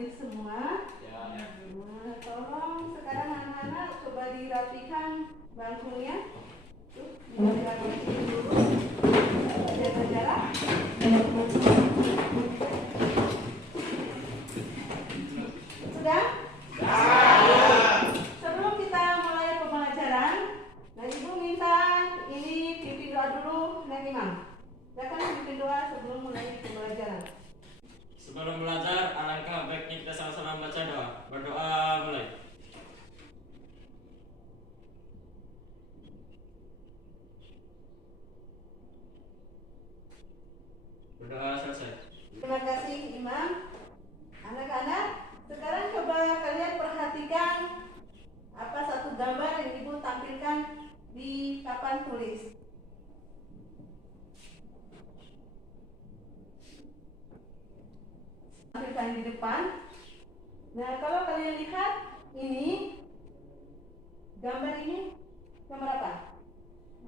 hadir semua? Ya. Nah, tolong sekarang anak-anak coba dirapikan bangkunya. Tuh, dirapikan dulu. Jaga jarak. Sudah? Sebelum kita mulai pembelajaran, nah Ibu minta ini pimpin doa dulu, Nek Imam. Silakan pimpin doa sebelum mulai pembelajaran. Sebelum belajar, alangkah baiknya kita sama-sama baca doa. Berdoa mulai. Berdoa selesai. Terima kasih Imam. Anak-anak, sekarang coba kalian perhatikan apa satu gambar yang Ibu tampilkan di papan tulis. Tampilkan di depan. Nah, kalau kalian lihat ini gambar ini gambar apa?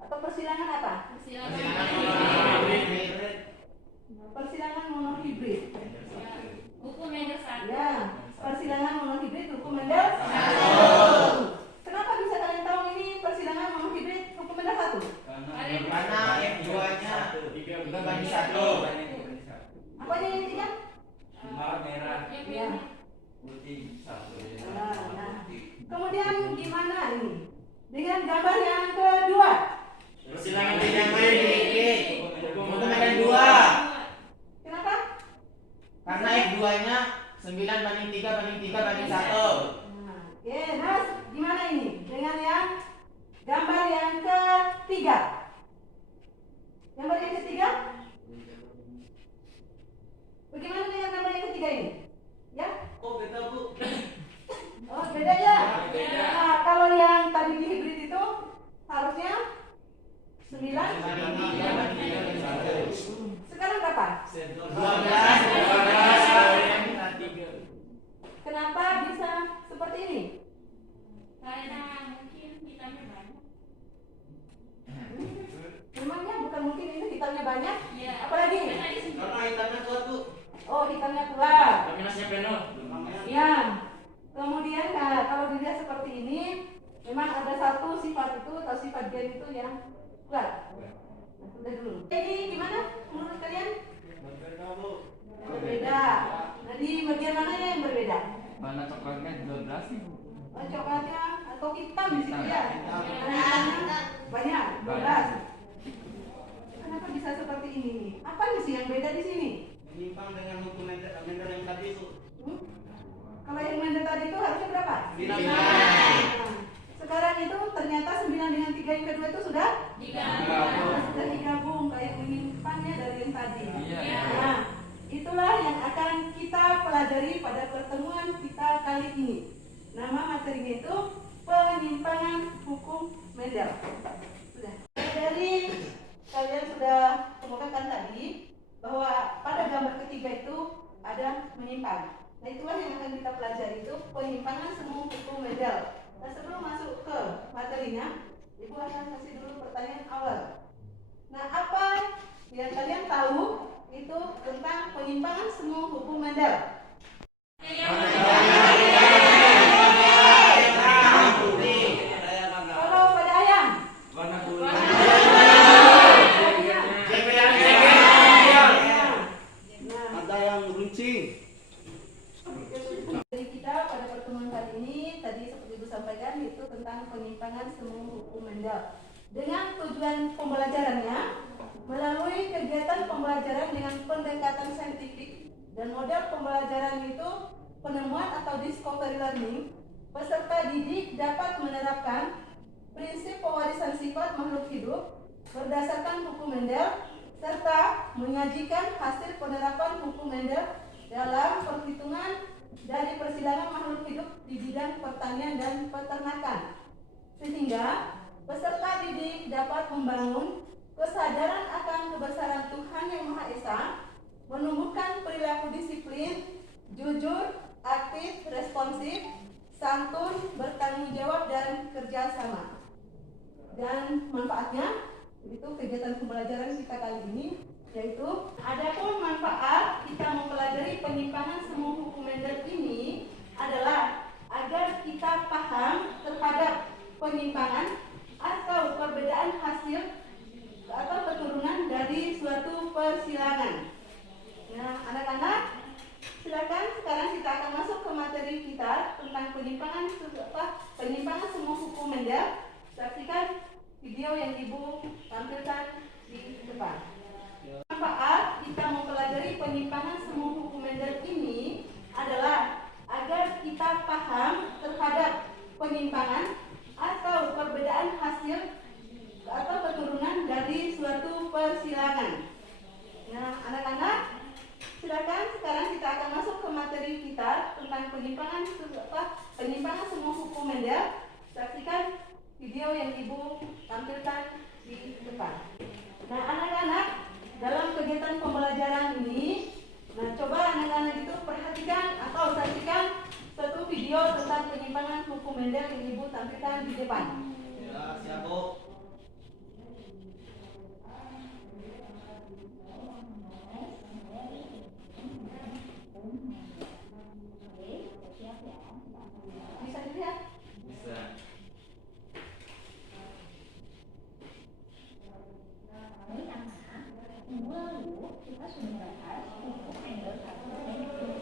Atau persilangan apa? Persilangan monohibrid. Buku Mendel 1. Ya, persilangan monohibrid hukum Mendel 1. Kenapa bisa kalian tahu ini persilangan monohibrid hukum Mendel 1? Karena F2-nya 3/1. Apanya yang tiga? Merah, Ya. putih 1. Nah, kemudian gimana ini? Dengan gambar yang kedua. Persilangan Yang main dikit. Hukum Mendel 2. Kenapa? Karena F2-nya 9/3/3/1. Nah, oke, Mas, gimana ini? Dengan yang gambar yang ketiga. Gambar yang ketiga? Bagaimana dengan gambar yang ketiga ini? Ya? Oh, beda Bu. Oh, beda ya? Beda. Nah, kalau yang tadi di hibrid itu harusnya 9. Sekarang berapa? 12. Kenapa bisa seperti ini? Karena mungkin hitamnya banyak. Memangnya bukan mungkin ini hitamnya banyak? Iya. Apalagi? Karena hitamnya kuat Bu. Oh, hitamnya keluar. Minusnya penuh. Ya. Kemudian nah, kalau dilihat seperti ini, memang ada satu sifat itu atau sifat gen itu yang kuat. Nah, sudah dulu. Jadi gimana menurut kalian? Berbeda. Nah, di bagian mana yang berbeda? Warna coklatnya 12 nih Bu. Oh, coklatnya atau hitam di situ ya? Hitam. Hitamnya banyak, 12. Kenapa bisa seperti ini? Apa nih sih yang beda di sini? Menyimpang dengan hukum Mendel yang tadi Bu. Kalau yang Mendel tadi itu harusnya berapa? 9. Nah, sekarang itu ternyata 9 dengan 3 yang kedua itu sudah sudah digabung kayak menyimpannya dari yang tadi. Iya. Nah, itulah yang akan kita pelajari pada pertemuan kita kali ini. Nama materinya itu penyimpangan hukum Mendel. Sudah. Dari kalian sudah kemukakan tadi bahwa pada gambar ketiga itu ada menyimpang. Nah, itulah yang akan kita pelajari itu penyimpangan semua hukum Mendel. Nah, sebelum masuk ke materinya, Ibu akan kasih dulu pertanyaan awal. Nah, apa yang kalian tahu itu tentang penyimpangan semua hukum Mendel? Kalau pada ayam, Warna kuning. Ada yang runcing. Jadi kita pada pertemuan kali ini tadi seperti Ibu sampaikan itu tentang penyimpangan semua hukum Mendel. Dengan tujuan pembelajarannya melalui kegiatan pembelajaran dengan pendekatan saintifik dan model pembelajaran itu penemuan atau discovery learning, peserta didik dapat menerapkan prinsip pewarisan sifat makhluk hidup berdasarkan hukum Mendel serta menyajikan hasil penerapan hukum Mendel dalam perhitungan dari persilangan makhluk hidup di bidang pertanian dan peternakan, sehingga peserta didik dapat membangun kesadaran akan kebesaran Tuhan Yang Maha Esa, menumbuhkan perilaku disiplin, jujur, aktif, responsif, santun, bertanggung jawab, dan kerjasama. Dan manfaatnya, itu kegiatan pembelajaran kita kali ini, yaitu adapun manfaat kita mempelajari penyimpangan semua hukum Mendel ini persilakan sekarang kita akan masuk ke materi kita tentang penyimpangan semua hukum Mendel. Saksikan video yang Ibu tampilkan di depan. Nah, anak-anak, dalam kegiatan pembelajaran ini, nah coba anak-anak itu perhatikan atau saksikan satu video tentang penyimpangan hukum Mendel yang Ibu tampilkan di depan. Ya, siap Bu. Bisa dilihat? Bisa. Minggu lalu kita sudah bahas hukum Mendel 1 dan 2.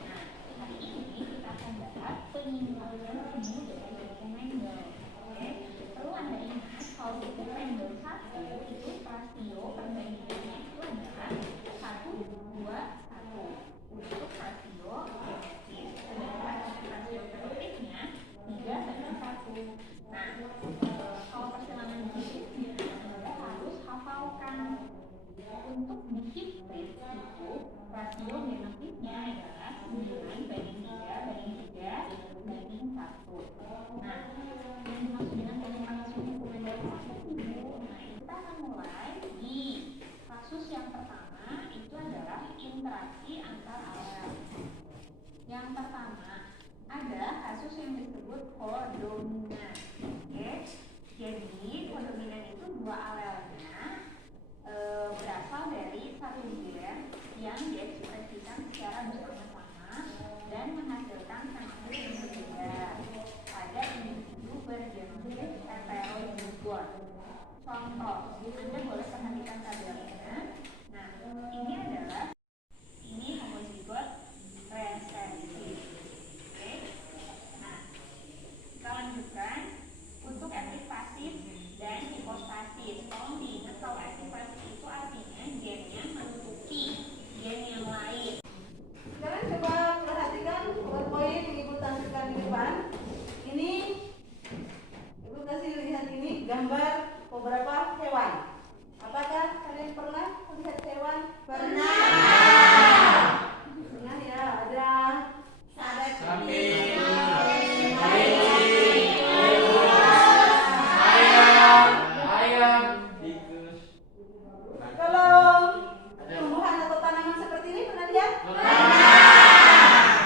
Nah, hari ini kita akan bahas penyimpangan semu dari hukum Mendel. Oke, perlu Anda ingat kalau hukum Mendel 1 itu rasio perbandingannya itu adalah 1, 2, 1 untuk rasio objektif, sedangkan rasio produktifnya 3 banding 1. Nah, kalau persilangan berikutnya Anda harus hafalkan. Untuk dihiprit itu rasio negatifnya adalah 9 banding 3 banding 3 banding 1. Nah, yang dimaksud dengan penyimpangan hukum Mendel 1, nah kita akan mulai di kasus yang pertama, itu adalah interaksi antar alel. Yang pertama ada kasus yang disebut kodominan. Oke, jadi kodominan itu dua alelnya berasal dari satu gen yang diekspresikan secara bersama-sama dan menghasilkan fenotipe yang berbeda pada individu bergenotif heterozigot. Contoh, Anda boleh perhatikan tabelnya. Nah, ini homozigot resesif. Oke. Nah, kita lanjutkan untuk aktif pasif dan hipostasis. Tolong diingat kalau aktif pasif itu artinya gennya menutupi gen yang lain. Sekarang coba perhatikan poin yang Ibu tampilkan di depan. Ini Ibu kasih lihat ini gambar beberapa hewan. Apakah kalian pernah melihat hewan? Pernah. Nah ya, ada Sapi. Ayam. Tikus. kalau tumbuhan atau tanaman seperti ini pernah lihat?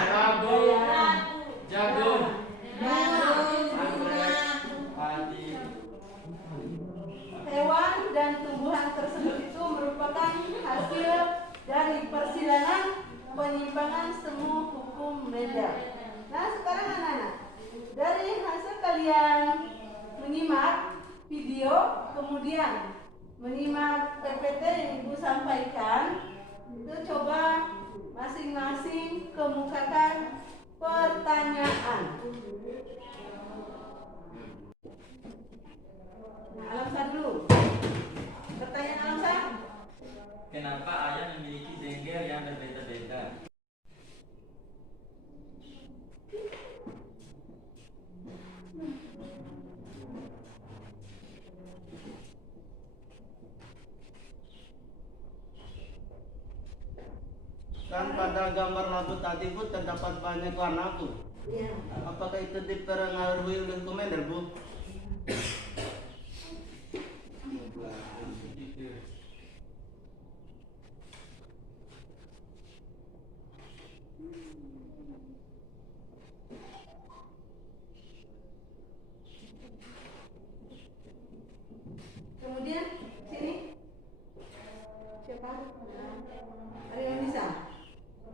Jagung. Jagung. Padi. Hewan dan tumbuhan tersebut itu merupakan hasil dari persilangan penyimpangan semu hukum Mendel. Nah, sekarang anak-anak, dari hasil kalian menyimak video, kemudian menyimak PPT yang Ibu sampaikan, itu coba masing-masing kemukakan pertanyaan. Nah, Alamsa dulu. Pertanyaan Alamsa. Kenapa ayam memiliki jengkel yang berbeda-beda? Kan pada gambar labu tadi Bu terdapat banyak warna Bu. Ya. Apakah itu dipengaruhi oleh hukum Mendel Bu? Kemudian sini. Siapa? Ada yang bisa?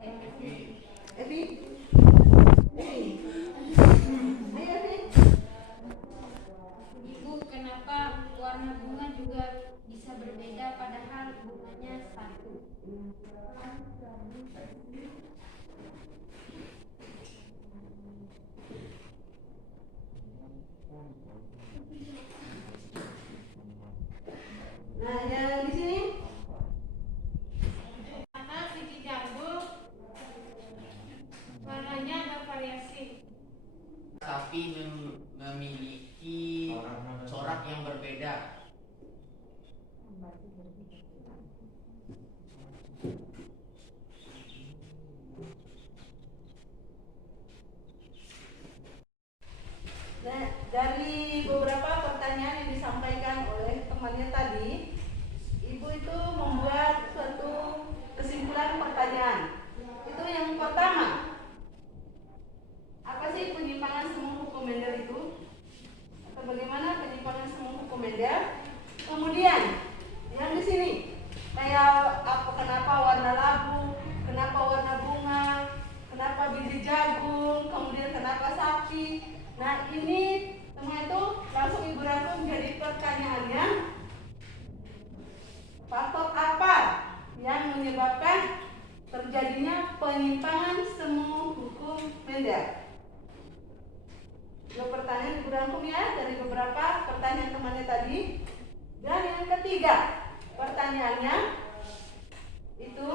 Evi. Evi. Ayo Evi. Ibu, kenapa warna bunga juga bisa berbeda padahal bunganya satu? Nah, yang di sini. Karena biji jambu warnanya ada variasi. Sapi memiliki corak yang berbeda. Nah ini semua itu langsung ibu rangkum jadi pertanyaannya. Faktor apa yang menyebabkan terjadinya penyimpangan semu hukum Mendel? Dua pertanyaan ibu rangkum ya dari beberapa pertanyaan temannya tadi. Dan yang ketiga pertanyaannya itu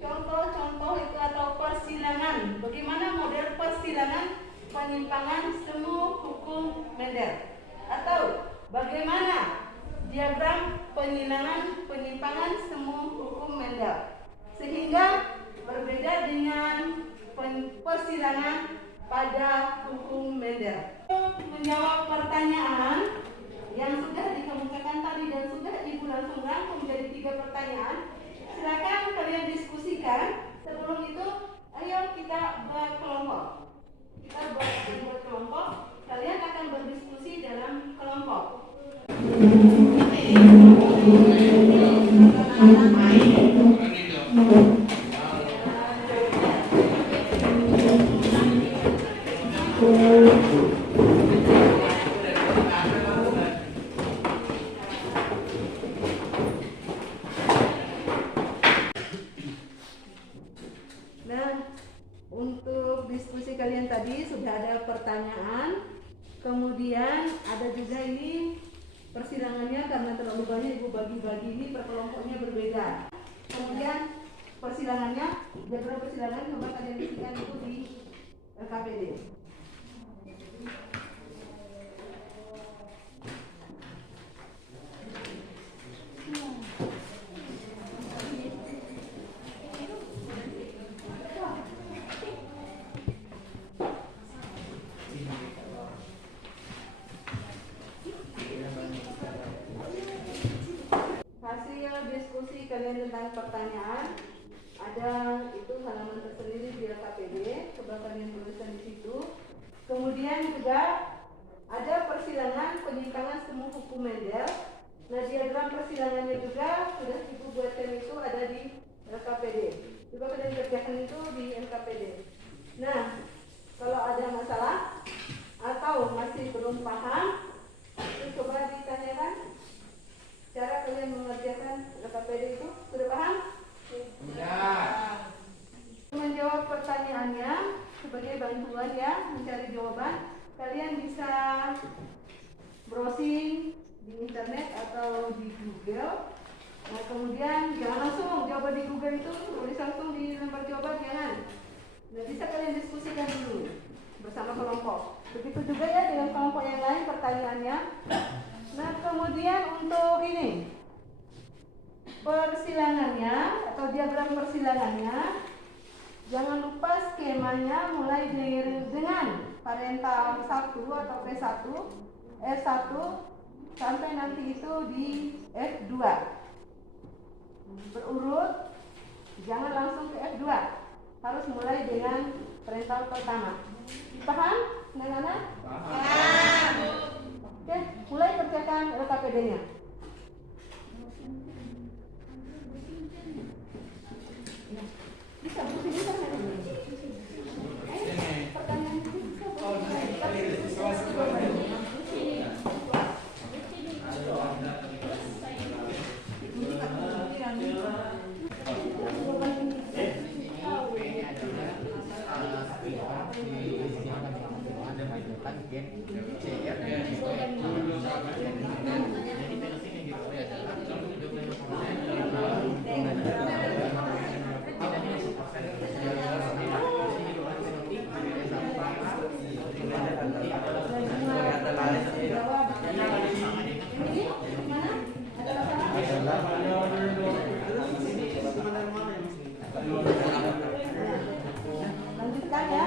contoh-contoh itu atau persilangan. Bagaimana model persilangan penyimpangan semu hukum Mendel? Atau bagaimana diagram penyimpangan semu hukum Mendel sehingga berbeda dengan persilangan pada hukum Mendel? Menjawab pertanyaan yang sudah dikemukakan tadi dan sudah ibu langsung rangkum menjadi 3 pertanyaan, silakan kalian diskusikan. Sebelum itu, ayo kita buat kelompok. Kita buat kelompok. Kalian akan berdiskusi dalam kelompok. Nah, untuk diskusi kalian tadi sudah ada pertanyaan, kemudian ada juga ini persilangannya karena terlalu banyak ibu bagi-bagi ini per kelompoknya berbeda. Kemudian persilangannya, diagram persilangan coba kalian isikan itu di LKPD. Hasil diskusi kalian tentang pertanyaan ada itu halaman tersendiri di LKPD, coba kalian tuliskan di situ. Kemudian juga ada persilangan penyimpangan semu hukum Mendel. Nah, diagram persilangannya juga sudah ibu buatkan itu ada di LKPD. Coba kalian kerjakan itu di LKPD. Nah, kalau ada masalah atau masih belum paham, itu coba ditanyakan. Cara kalian mengerjakan LKPD itu sudah paham? Sudah. Menjawab pertanyaannya sebagai bantuan ya mencari jawaban, kalian bisa browsing di internet atau di Google. Nah, kemudian jangan langsung jawaban di Google itu tulis langsung di lembar jawaban, jangan. Nah, bisa kalian diskusikan dulu bersama kelompok. Begitu juga ya dengan kelompok yang lain pertanyaannya. Nah, kemudian untuk ini persilangannya atau diagram persilangannya, jangan lupa skemanya mulai dengan parental 1 atau P1, F1 sampai nanti itu di F2. Berurut, jangan langsung ke F2. Harus mulai dengan parental pertama. Paham, anak-anak? Paham. Oke, mulai kerjakan LKPD-nya. Bisa begini kan? Pertanyaan itu bisa. Lanjutkan ya.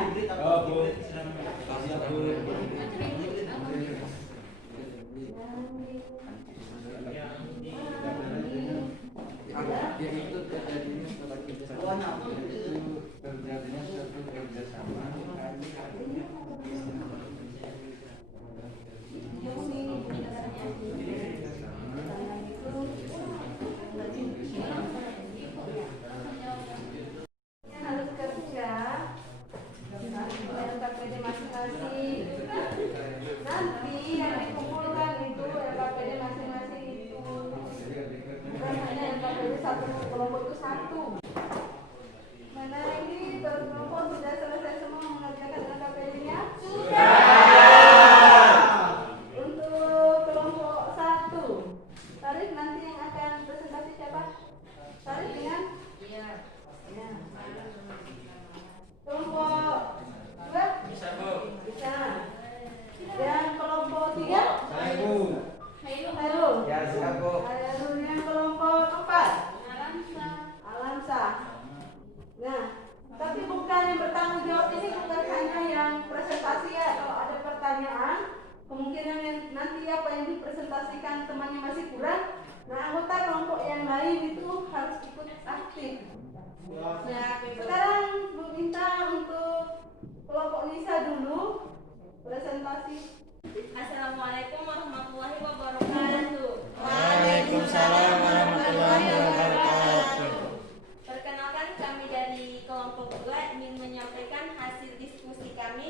Harus kerja LKPD aktif. Nah, sekarang Bu minta untuk kelompok Nisa dulu presentasi. Assalamualaikum warahmatullahi wabarakatuh. Waalaikumsalam warahmatullahi wabarakatuh. Perkenalkan, kami dari kelompok 2 ingin menyampaikan hasil diskusi kami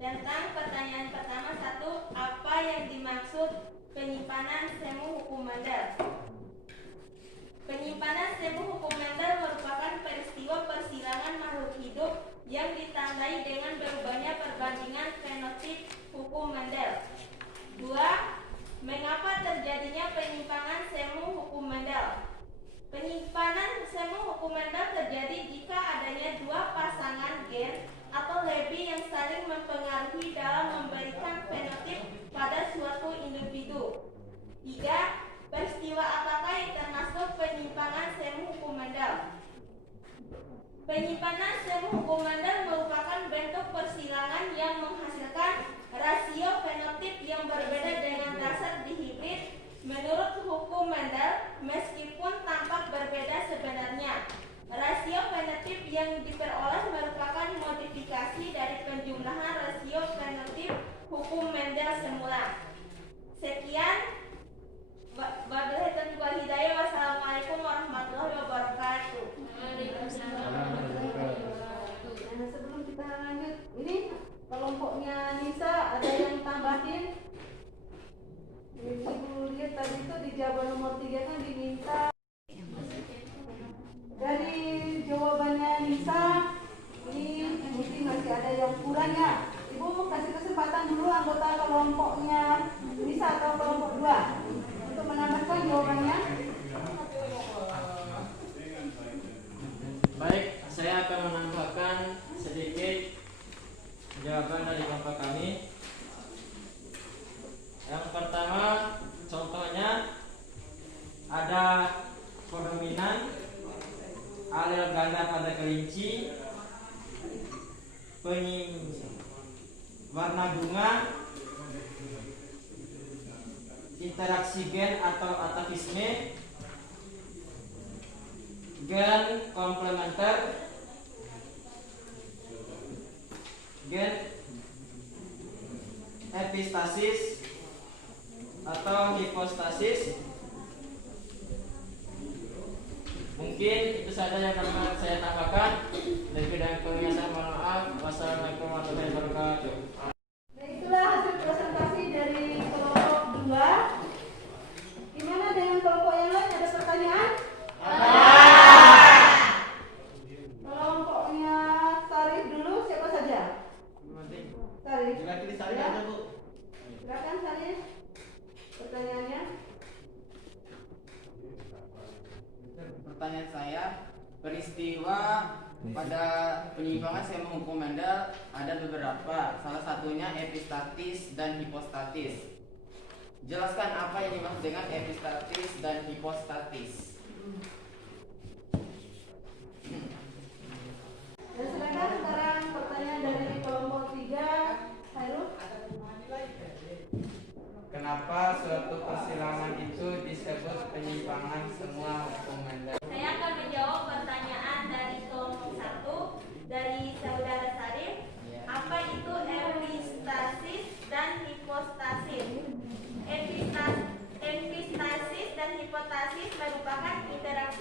tentang pertanyaan pertama 1. Apa yang dimaksud penyimpanan semu hukum mandal? Penyimpanan semu hukum mandal merupakan peristiwa persilangan makhluk hidup yang ditandai dengan berubahnya perbandingan fenotip hukum mandal. 2. Mengapa terjadinya penyimpangan semu hukum mandal? Penyimpanan semu hukum mandal terjadi jika adanya dua pasangan gen atau lebih yang saling mempengaruhi dalam memberikan fenotip pada suatu individu. 3. Peristiwa apakah yang termasuk penyimpangan semu hukum mandal? Penyimpanan semu hukum mandal merupakan bentuk persilangan yang menghasilkan rasio fenotip yang berbeda dengan dasar dihibrid menurut hukum mandal, meskipun tampak berbeda sebenarnya. Rasio fenotip yang diperoleh merupakan modifikasi dari penjumlahan rasio fenotip hukum Mendel semula. Sekian. Wabillahi taufiq wal hidayah. Wassalamualaikum warahmatullahi wabarakatuh. Nah, sebelum kita lanjut, ini kelompoknya Nisa ada yang tambahin? Ibu lihat tadi itu di jawaban nomor 3 kan diminta dari jawabannya Nisa ini mungkin masih ada yang kurang ya. Ibu kasih kesempatan dulu anggota kelompoknya Nisa atau kelompok 2 untuk menambahkan jawabannya. Baik, saya akan menambahkan sedikit jawaban dari kelompok kami. Yang pertama, contohnya ada predominan alel ganda pada kelinci, warna bunga, interaksi gen atau atavisme, gen komplementer, gen epistasis atau hipostasis. Mungkin itu saja yang dapat saya tambahkan. Lebih dan kurangnya saya mohon maaf. Wassalamualaikum warahmatullahi wabarakatuh. Nah, itulah hasil presentasi dari kelompok 2. Gimana dengan kelompok yang lain? Ada pertanyaan? Kelompoknya Sarif dulu, siapa saja? Sarif. Silakan Sarif aja, Bu. Silakan Sarif. Pertanyaannya? Pertanyaan saya, peristiwa pada penyimpangan semu hukum mandal ada beberapa, salah satunya epistatis dan hipostatis. Jelaskan apa yang dimaksud dengan epistatis dan hipostatis. Dan silakan sekarang pertanyaan dari kelompok 3, Hairul. Kenapa suatu persilangan itu disebut penyimpangan semua hukum mandal? Saya akan menjawab pertanyaan dari kelompok 1 dari saudara Sarif. Apa itu epistasis dan hipostasis? Epistasis dan hipostasis merupakan interaksi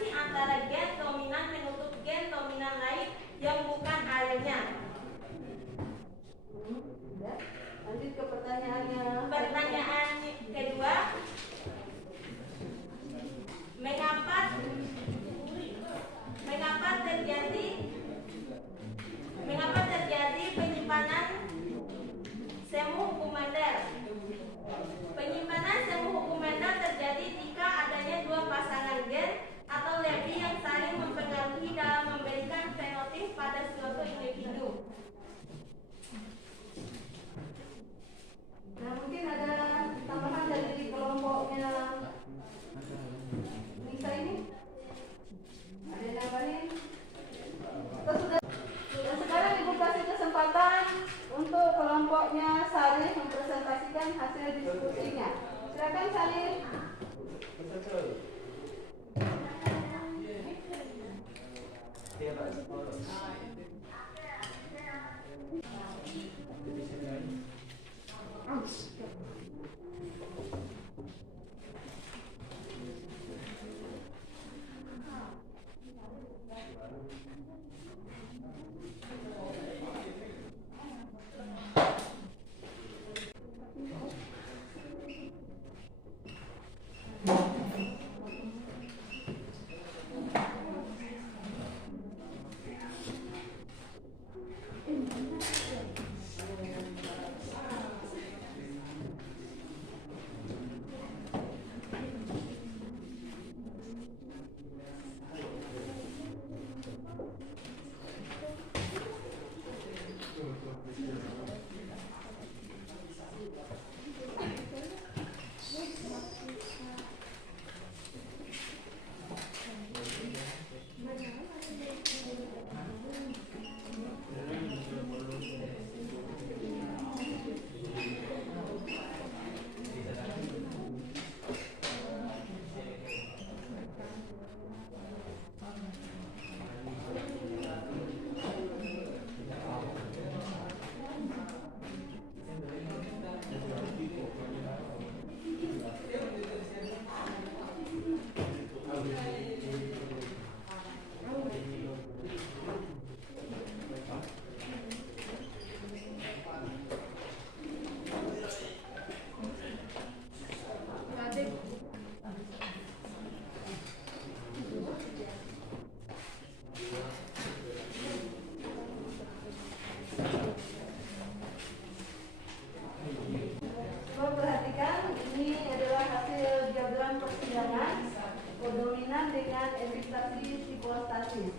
Kodominan dengan epistasi hipostasis.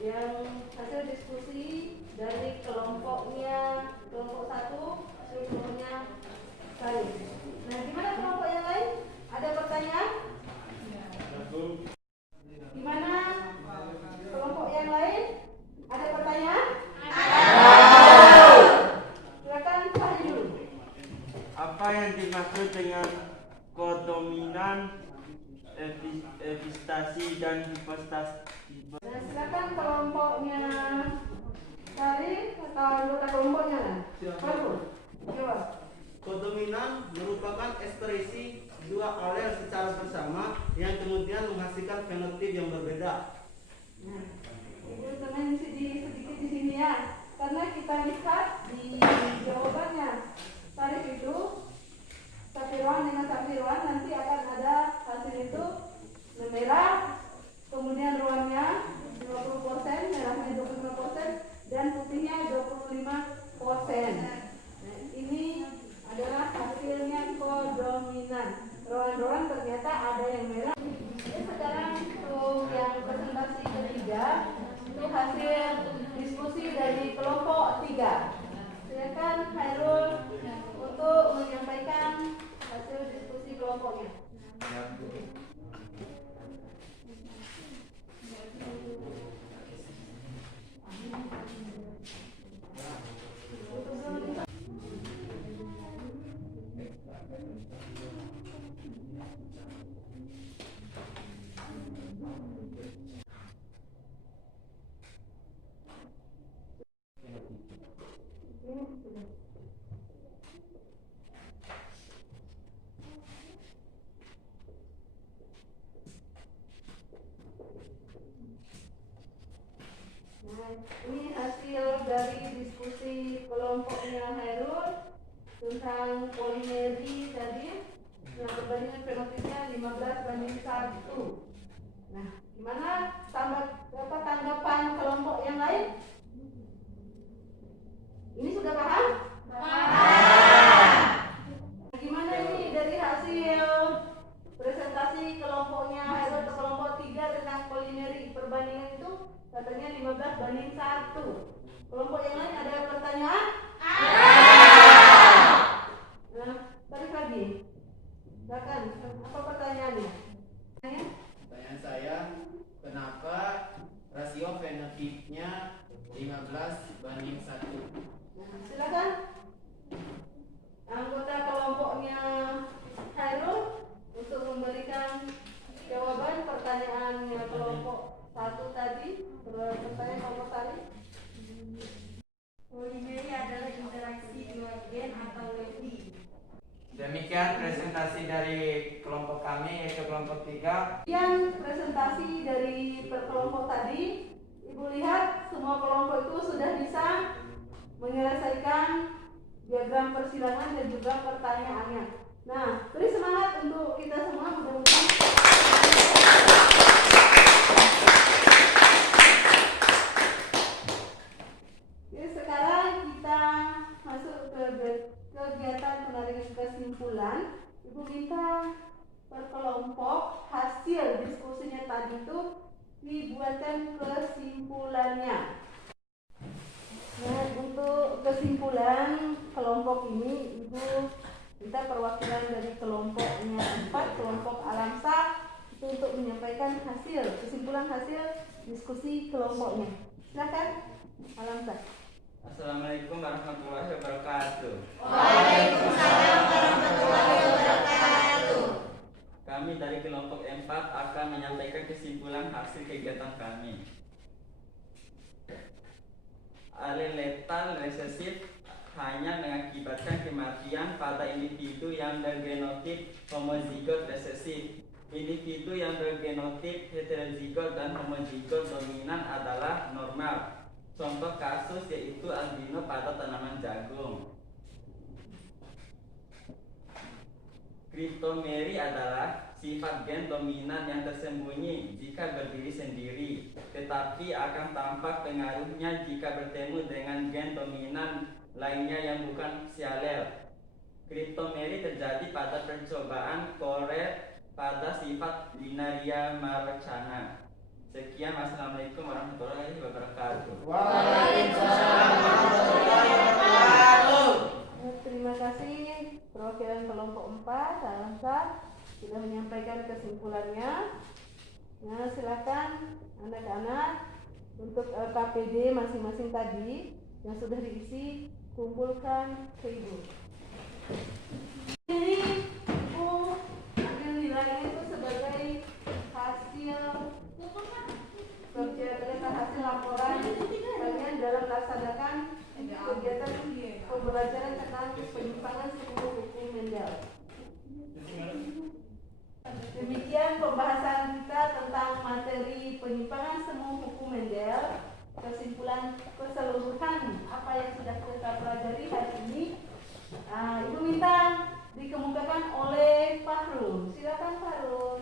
Yang hasil diskusi dari kelompok 1, kelompoknya lain. Nah, gimana kelompok yang lain? Ada pertanyaan? Gimana kelompok yang lain? Ada pertanyaan? Silakan Fahidul. Apa yang dimaksud dengan kodominan, epistasi dan hipostasi? Nah, silakan kelompoknya Sari atau anggota kelompoknya lah. Baru. Jawab. Kodominan merupakan ekspresi dua alel secara bersama yang kemudian menghasilkan fenotip yang berbeda. Nah, Ibu teman sedikit di sini ya, karena kita lihat di jawabannya tarif itu sapiruan dengan sapiruan nanti akan ada hasil itu merah, kemudian ruannya 50%, merahnya 25% dan putihnya 25%. Nah, ini adalah hasilnya kodominan. Ruang-ruang ternyata ada yang merah. Jadi sekarang untuk yang presentasi ketiga itu hasil diskusi dari kelompok 3. Silakan Hairul untuk menyampaikan hasil diskusi kelompoknya. Nah, ini hasil dari diskusi kelompoknya Hairul tentang polimeri tadi. Nah, perbandingan fenotipnya 15:1. Nah, gimana tanggapan kelompok yang lain? Ini sudah paham? Gimana ini dari hasil presentasi kelompoknya Hairul atau kelompok 3 tentang polimeri, perbandingan itu katanya 15:1. Kelompok yang lain ada pertanyaan? Nah, balik lagi. Silakan, apa pertanyaannya? Pertanyaan saya, kenapa rasio fenotipnya 15:1? Nah, silakan. Anggota kelompoknya Hairul untuk memberikan jawaban pertanyaannya kelompok 1 tadi. tadi? Pertanyaan kelompok tadi? Polimeri adalah interaksi dua gen atau lebih. Demikian presentasi dari kelompok kami, yaitu kelompok 3. Yang presentasi dari perkelompok tadi, Ibu lihat semua kelompok itu sudah bisa menyelesaikan diagram persilangan dan juga pertanyaannya. Nah, beri semangat untuk kita semua, mudah-mudahan. Oke, sekarang kita masuk ke kegiatan penarik kesimpulan. Ibu minta per kelompok hasil diskusinya tadi itu dibuatkan kesimpulannya. Nah, untuk kesimpulan kelompok ini, Ibu minta perwakilan dari kelompoknya 4, kelompok Alamsa, itu untuk menyampaikan hasil, kesimpulan hasil diskusi kelompoknya. Silakan, Alamsa. Assalamualaikum warahmatullahi wabarakatuh. Waalaikumsalam warahmatullahi wabarakatuh. Kami dari kelompok 4 akan menyampaikan kesimpulan hasil kegiatan kami. Alel letal resesif hanya mengakibatkan kematian pada individu yang bergenotip homozigot resesif. Individu yang bergenotip heterozigot dan homozigot dominan adalah normal. Contoh kasus yaitu albino pada tanaman jagung. Kriptomeri adalah sifat gen dominan yang tersembunyi jika berdiri sendiri, tetapi akan tampak pengaruhnya jika bertemu dengan gen dominan lainnya yang bukan sialel. Kriptomeri terjadi pada percobaan Koret pada sifat Linaria marcana. Sekian, wassalamualaikum warahmatullahi wabarakatuh. Waalaikumsalam warahmatullahi wabarakatuh. Terima kasih perwakilan kelompok 4, Alamsa, sudah menyampaikan kesimpulannya. Nah, silakan anak-anak untuk KPD masing-masing tadi yang sudah diisi, kumpulkan ke Ibu. Ini Ibu ambil nilai itu sebagai hasil kerja hasil laporan kalian dalam melaksanakan kegiatan pembelajaran tentang penyimpangan semu hukum Mendel. Demikian pembahasan kita tentang materi penyimpangan semu hukum Mendel. Kesimpulan keseluruhan apa yang sudah kita pelajari hari ini, Ibu minta dikemukakan oleh Fahrul. Silakan Fahrul.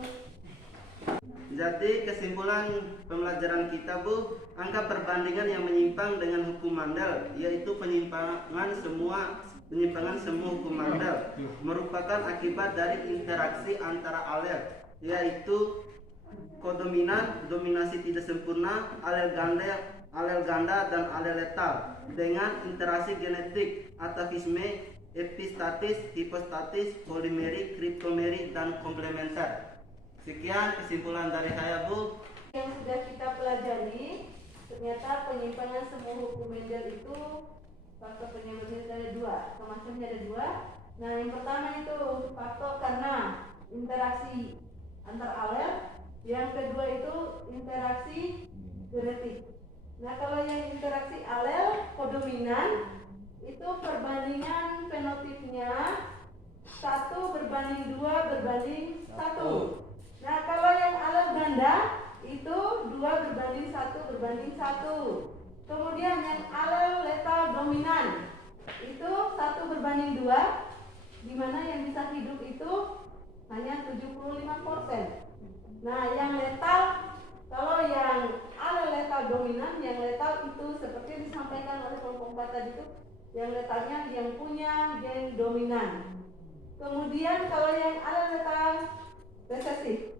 Jadi kesimpulan pembelajaran kita, Bu, angka perbandingan yang menyimpang dengan hukum Mendel, yaitu penyimpangan semua hukum Mendel merupakan akibat dari interaksi antara alel, yaitu kodominan, dominasi tidak sempurna, alel ganda dan alel letal dengan interaksi genetik, atavisme, epistatis, hipostatis, polimeri, kriptomeri, dan komplementer. Sekian kesimpulan dari saya, Bu. Yang sudah kita pelajari, ternyata penyimpangan semu hukum Mendel itu faktor penyebabnya ada 2, macamnya ada 2. Nah, yang pertama itu faktor karena interaksi antar alel, yang kedua itu interaksi genetik. Nah, kalau yang interaksi alel kodominan itu perbandingan fenotipnya 1 berbanding 2 berbanding 1. Nah, kalau yang alel ganda itu 2 berbanding 1 berbanding 1. Kemudian yang alel letal dominan itu 1 berbanding 2, di mana yang bisa hidup itu hanya 75%. Nah, yang letal, kalau yang alel letal dominan, yang letal itu seperti disampaikan oleh kelompok 4 tadi itu, yang letalnya yang punya gen dominan. Kemudian kalau yang alel letal resesif,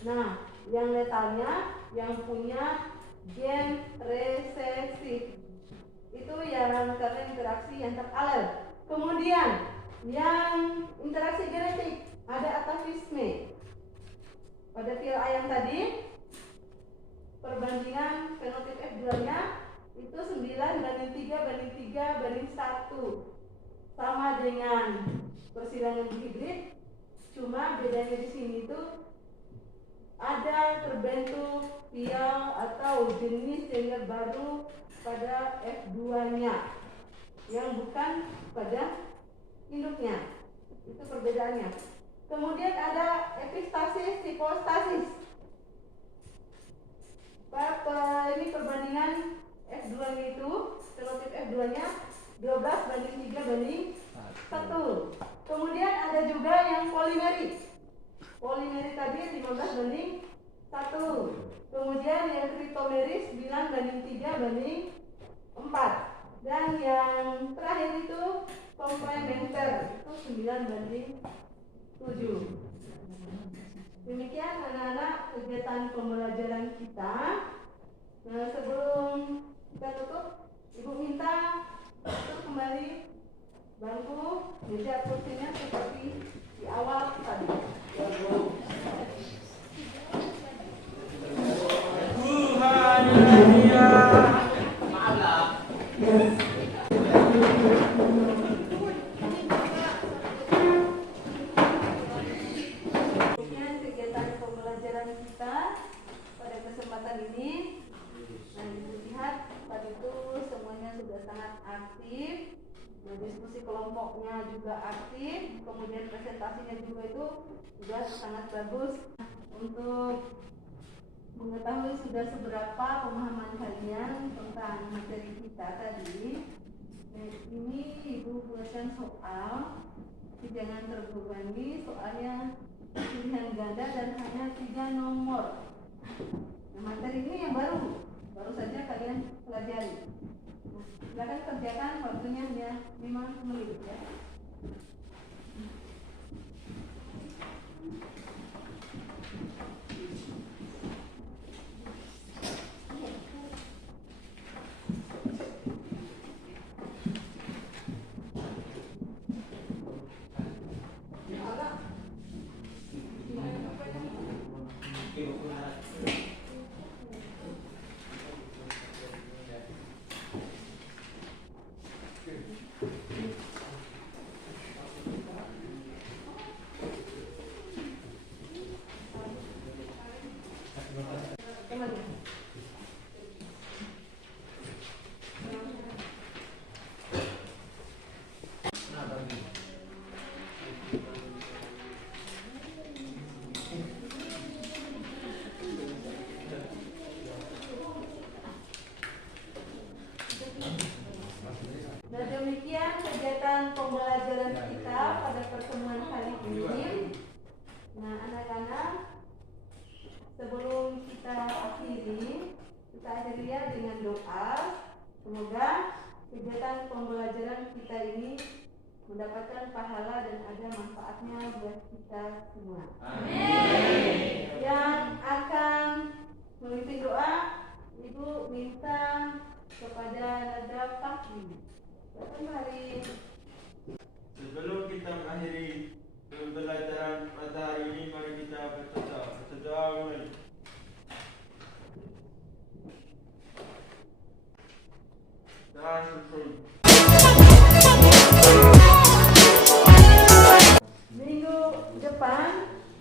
nah yang letalnya yang punya gen resesif itu yang karena interaksi antar alel. Kemudian yang interaksi genetik ada atavisme. Pada fil A yang tadi perbandingan fenotip F2-nya itu 9 banding 3 banding 3 banding 1, sama dengan persilangan hibrid, cuma bedanya di sini itu ada terbentuk spesial atau jenis senior baru pada F2-nya yang bukan pada induknya. Itu perbedaannya. Kemudian ada epistasis, hipostasis. Ini perbandingan F2 itu, selotip F2-nya 12 banding 3 banding 1. Kemudian ada juga yang polimeri. Polimeri tadi 15 banding 1. Kemudian yang tritomeris 9 banding 3 banding 4. Dan yang terakhir itu komplementer, itu 9 banding 7. Demikian anak-anak kegiatan pembelajaran kita. Nah, sebelum kita tutup, Ibu minta untuk kembali bangku, meja, kursinya seperti di awal tadi. Demikian kegiatan pembelajaran kita pada kesempatan ini. Nah, Ibu lihat tadi itu semuanya sudah sangat aktif. Nah, diskusi kelompoknya juga aktif. Kemudian presentasinya juga itu sudah sangat bagus. Untuk mengetahui sudah seberapa pemahaman kalian tentang materi kita tadi, nah, ini Ibu buatkan soal. Tapi jangan terbebani, soalnya pilihan ganda dan hanya 3 nomor. Nah, materi ini yang baru saja kalian pelajari. Nah, silakan kerjakan, waktunya hanya 5 menit ya. Nah, demikian kegiatan pembelajaran kita pada pertemuan kali ini. Nah, anak-anak, sebelum kita akhiri ya dengan doa. Semoga kegiatan pembelajaran kita ini mendapatkan pahala dan ada manfaatnya buat kita semua. Amin. Yang akan memimpin doa, Ibu minta kepada Nada Fakri. Mari. Sebelum kita mengakhiri pembelajaran pada hari ini, mari kita berdoa mulai. Dan selesai. Minggu depan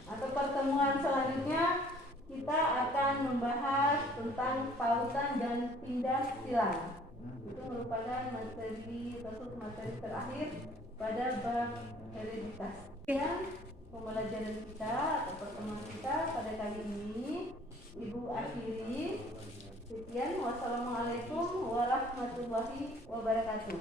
atau pertemuan selanjutnya kita akan membahas tentang pautan dan pindah silang. Itu merupakan materi terakhir pada bab hereditas. Pembelajaran kita atau pertemuan kita pada kali ini Ibu akhiri. Sekian, wassalamualaikum warahmatullahi wabarakatuh.